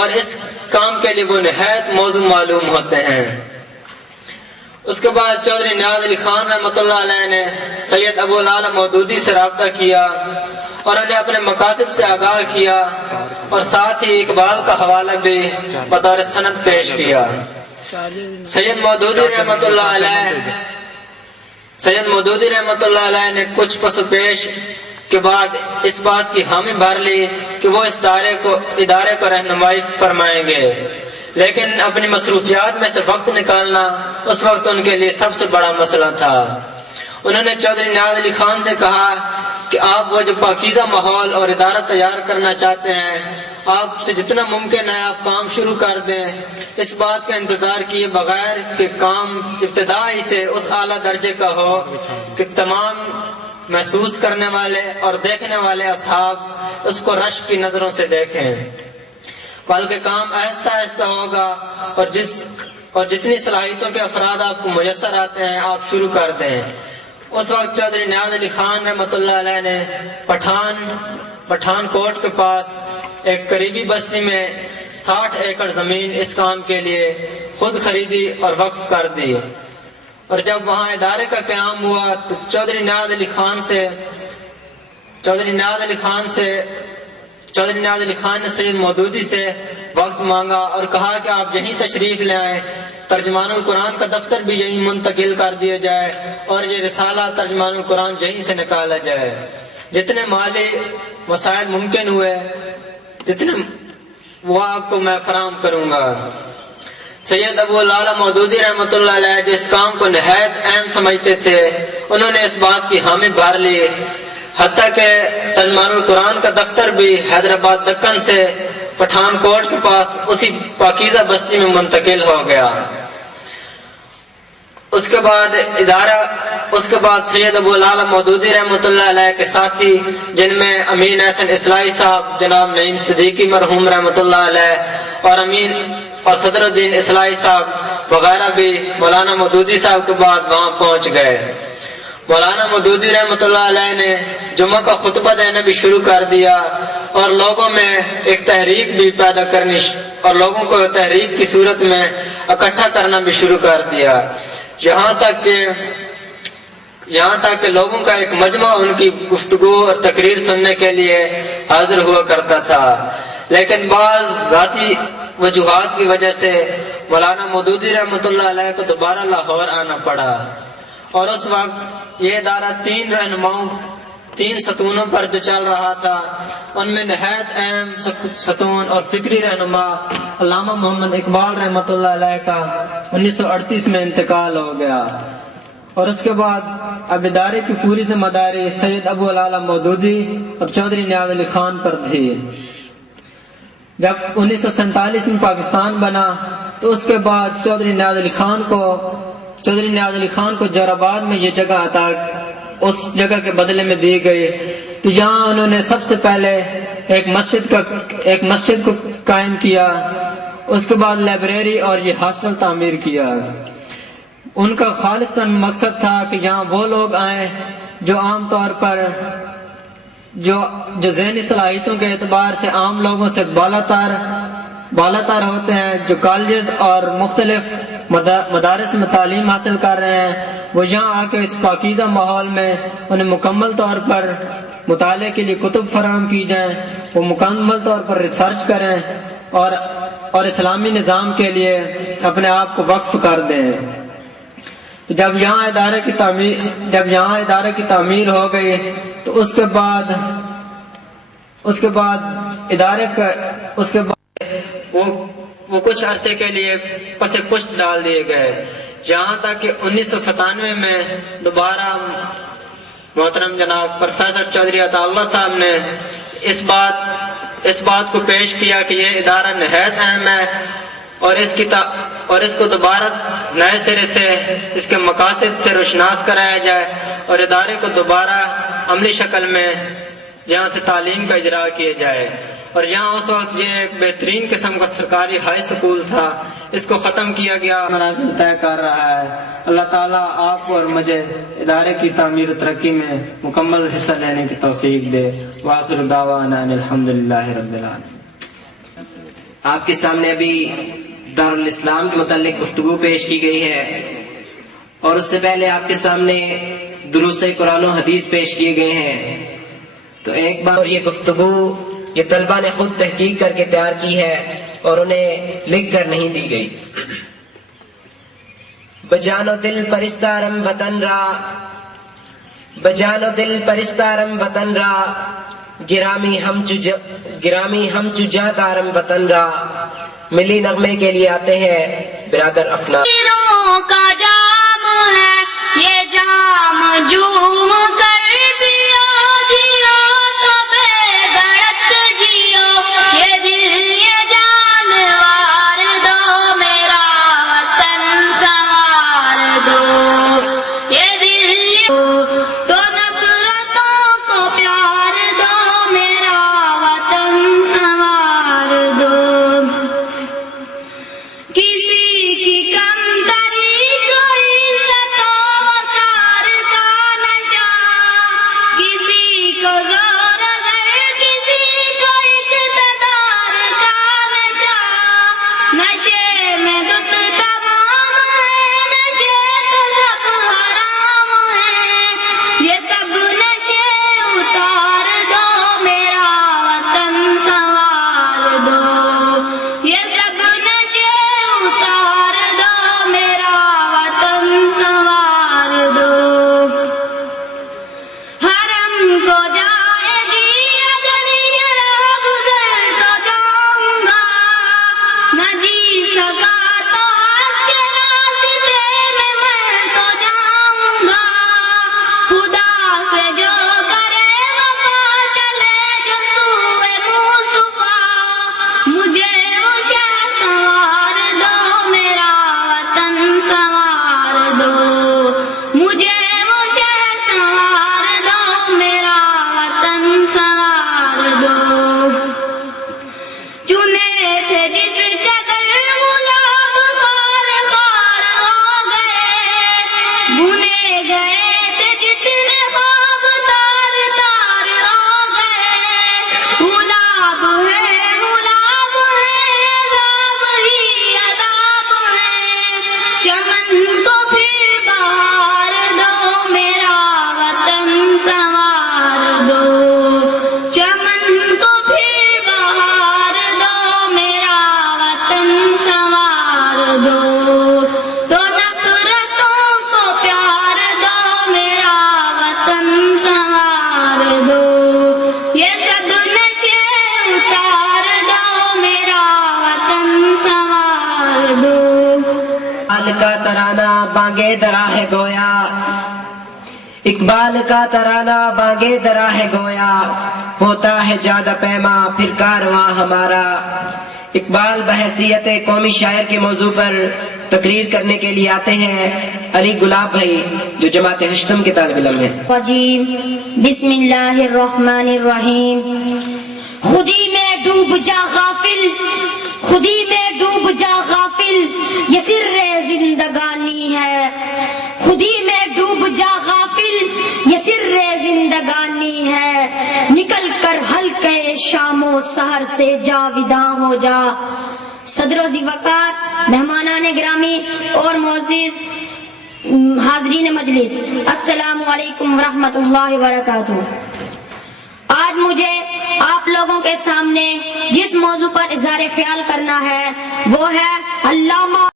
اور اس کام کے لیے وہ نہایت موزوں معلوم ہوتے ہیں۔ اس کے بعد چودھری نیاز علی خان رحمۃ اللہ علیہ نے سید ابو العالی مودودی سے رابطہ کیا اور انہیں اپنے مقاصد سے آگاہ کیا اور ساتھ ہی اقبال کا حوالہ بھی بطور سند پیش کیا۔ سید مودودی رحمۃ اللہ علیہ نے کچھ پس و پیش کے بعد اس بات کی حامی بھر لی کہ وہ اس ادارے کو رہنمائی فرمائیں گے، لیکن اپنی مصروفیات میں سے وقت نکالنا اس وقت ان کے لیے سب سے بڑا مسئلہ تھا۔ انہوں نے چودھری نیاز علی خان سے کہا کہ آپ وہ جو پاکیزہ ماحول اور ادارہ تیار کرنا چاہتے ہیں، آپ سے جتنا ممکن ہے آپ کام شروع کر دیں، اس بات کا انتظار کیے بغیر کہ کام ابتدا ہی سے اس اعلیٰ درجے کا ہو کہ تمام محسوس کرنے والے اور دیکھنے والے اصحاب اس کو رشک کی نظروں سے دیکھیں، بلکہ کام آہستہ آہستہ ہوگا اور جتنی صلاحیتوں کے افراد آپ کو میسر آتے ہیں آپ شروع کر دیں۔ اس وقت چودھری نیاز علی خان رحمۃ اللہ علیہ نے پٹھان کوٹ کے پاس ایک قریبی بستی میں 60 ایکڑ زمین اس کام کے لیے خود خریدی اور وقف کر دی، اور جب وہاں ادارے کا قیام ہوا تو چودھری نیاز علی خان نے سید مودودی سے وقت مانگا اور کہا کہ آپ یہیں تشریف لے آئیں، ترجمان القرآن کا دفتر بھی یہیں منتقل کر دیا جائے اور یہ رسالہ ترجمان القرآن یہیں سے نکالا جائے، جتنے مالی وسائل ممکن ہوئے جتنے وہ آپ کو میں فراہم کروں گا۔ سید ابو العالی مودودی رحمۃ اللہ علیہ جو اس کام کو نہایت اہم سمجھتے تھے، انہوں نے اس بات کی حامی بھر لی، حتیٰ کہ ترجمان القرآن کا دفتر بھی حیدرآباد دکن سے پٹھان کوٹ کے پاس اسی پاکیزہ بستی میں منتقل ہو گیا۔ اس کے بعد سید ابو العالی مودودی رحمۃ اللہ علیہ کے ساتھی، جن میں امین احسن اصلاحی صاحب، جناب نعیم صدیقی مرحوم رحمۃ اللہ علیہ اور صدر الدین اصلاحی صاحب وغیرہ بھی مولانا مودودی صاحب کے بعد وہاں پہنچ گئے۔ مولانا مودودی رحمۃ اللہ علیہ نے جمعہ کا خطبہ دینا بھی شروع کر دیا اور لوگوں میں ایک تحریک بھی پیدا کرنی اور لوگوں کو تحریک کی صورت میں اکٹھا کرنا بھی شروع کر دیا، یہاں تک کہ لوگوں کا ایک مجمع ان کی گفتگو اور تقریر سننے کے لیے حاضر ہوا کرتا تھا، لیکن بعض ذاتی وجوہات کی وجہ سے مولانا مودودی رحمۃ اللہ علیہ کو دوبارہ لاہور آنا پڑا، اور اس وقت یہ ادارہ 3 ستونوں پر جو چل رہا تھا، ان میں نہایت اہم ستون اور فکری رہنما علامہ محمد اقبال رحمۃ اللہ علیہ کا 1938 میں انتقال ہو گیا، اور اس کے بعد اب ادارے کی پوری ذمہ داری سید ابو العالی مودودی اور چودھری نیاز علی خان پر تھی۔ جب 1947 میں پاکستان بنا تو اس کے بعد چودھری نیاز علی خان کو جوراباد میں یہ جگہ اس جگہ کے بدلے میں دی گئی، تو یہاں انہوں نے سب سے پہلے ایک مسجد کو قائم کیا، اس کے بعد لائبریری اور یہ ہاسٹل تعمیر کیا۔ ان کا خالصاً مقصد تھا کہ یہاں وہ لوگ آئیں جو عام طور پر جو ذہنی صلاحیتوں کے اعتبار سے عام لوگوں سے بالاتر ہوتے ہیں، جو کالجز اور مختلف مدارس میں تعلیم حاصل کر رہے ہیں، وہ یہاں آ کے اس پاکیزہ ماحول میں انہیں مکمل طور پر مطالعے کے لیے کتب فراہم کی جائیں، وہ مکمل طور پر ریسرچ کریں اور اسلامی نظام کے لیے اپنے آپ کو وقف کر دیں۔ جب یہاں ادارے کی تعمیر ہو گئی تو اس کے بعد وہ کچھ عرصے کے لیے پس پشت ڈال دیے گئے، یہاں تک کہ 1997 میں دوبارہ محترم جناب پروفیسر چودھری عطا اللہ صاحب نے اس بات کو پیش کیا کہ یہ ادارہ نہایت اہم ہے اور اس کو دوبارہ نئے سرے سے اس کے مقاصد سے روشناس کرایا جائے اور ادارے کو دوبارہ عملی شکل میں یہاں سے تعلیم کا اجرا کیا جائے۔ اور یہاں اس وقت یہ ایک بہترین قسم کا سرکاری ہائی سکول تھا، اس کو ختم کیا گیا، منازل طے کر رہا ہے۔ اللہ تعالیٰ آپ کو اور مجھے ادارے کی تعمیر و ترقی میں مکمل حصہ لینے کی توفیق دے۔ وآخر دعوانا الحمدللہ رب العالمین۔ آپ کے سامنے ابھی دارالاسلام کے متعلق گفتگو پیش کی گئی ہے، اور اس سے پہلے آپ کے سامنے دروس قرآن و حدیث پیش کیے گئے ہیں۔ تو ایک بار یہ گفتگو یہ طلبہ نے خود تحقیق کر کے تیار کی ہے اور انہیں لکھ کر نہیں دی گئی۔ بجانو دل پرستارم وطن را، بجانو دل پرستارم وطن را، گرامی ہم چجا دارم وطن را۔ ملی نغمے کے لیے آتے ہیں برادر افنا۔ کا جام ہے یہ جام جوم کر پیا دیا تو بے دھڑک جیو، یہ دل یہ جانوار دو میرا وطن سنوار دو، یہ دل تو نفرتوں کو پیار دو میرا وطن سنوار دو۔ کسی کی کمتری کو عزت و وقار کا نشہ، کسی کو زور گر کسی کو اقتدار کا نشہ، نشے میں دت تمام ہے، نشے تو سب حرام ہے، یہ سب نشے اتار دو میرا وطن سنوار دو، یہ سب نشے اتار دو میرا وطن سنوار دو۔ حرم کو جائے گی اگر یہ راہ گزر تو جاؤں گا، نہ جی سکا تو حق کے راستے میں مر تو جاؤں گا، خدا سے جو کرے وفا چلے جو سوئے مصطفیٰ، مجھے وہ شہ سنوار دو میرا وطن سنوار دو، مجھے وہ شہ سنوار دو میرا وطن سنوار دو۔ چنے تھے جس قدر غلام خار خار ہو گئے، بنے گئے تھے جتنے خواب تار تار ہو گئے، غلاب ہے غلاب ہے عذاب ہی عذاب ہے، چمن کو پھر بہار دو میرا وطن سنوار دو، چمن کو پھر بہار دو میرا وطن سنوار دو، تو نفرتوں کو پیار دو میرا وطن سنوار دو، یہ سب نشے اتار دو میرا وطن سنوار دو۔ اقبال کا ترانہ بانگے درا ہے گویا، اقبال کا ترانہ بانگے درا ہے گویا، ہوتا ہے جادہ پیما پھر کارواں ہمارا۔ اقبال بحیثیت قومی شاعر کے موضوع پر تقریر کرنے کے لیے آتے ہیں علی گلاب بھائی، جو جماعت ہشتم کے طالب علم ہیں۔ رجیم بسم اللہ الرحمن الرحیم۔ خودی میں ڈوب جا غافل، خودی میں ڈوب جا غافل، یہ سر زندگانی ہے، خودی میں ڈوب جا غافل، یہ سر زندگانی ہے، نکل کر حلقے شام و سحر سے جاویداں ہو جا۔ صدر و ذی وقار مہمانان گرامی اور معزز حاضرین مجلس، السلام علیکم ورحمۃ اللہ وبرکاتہ۔ آج مجھے آپ لوگوں کے سامنے جس موضوع پر اظہار خیال کرنا ہے وہ ہے علامہ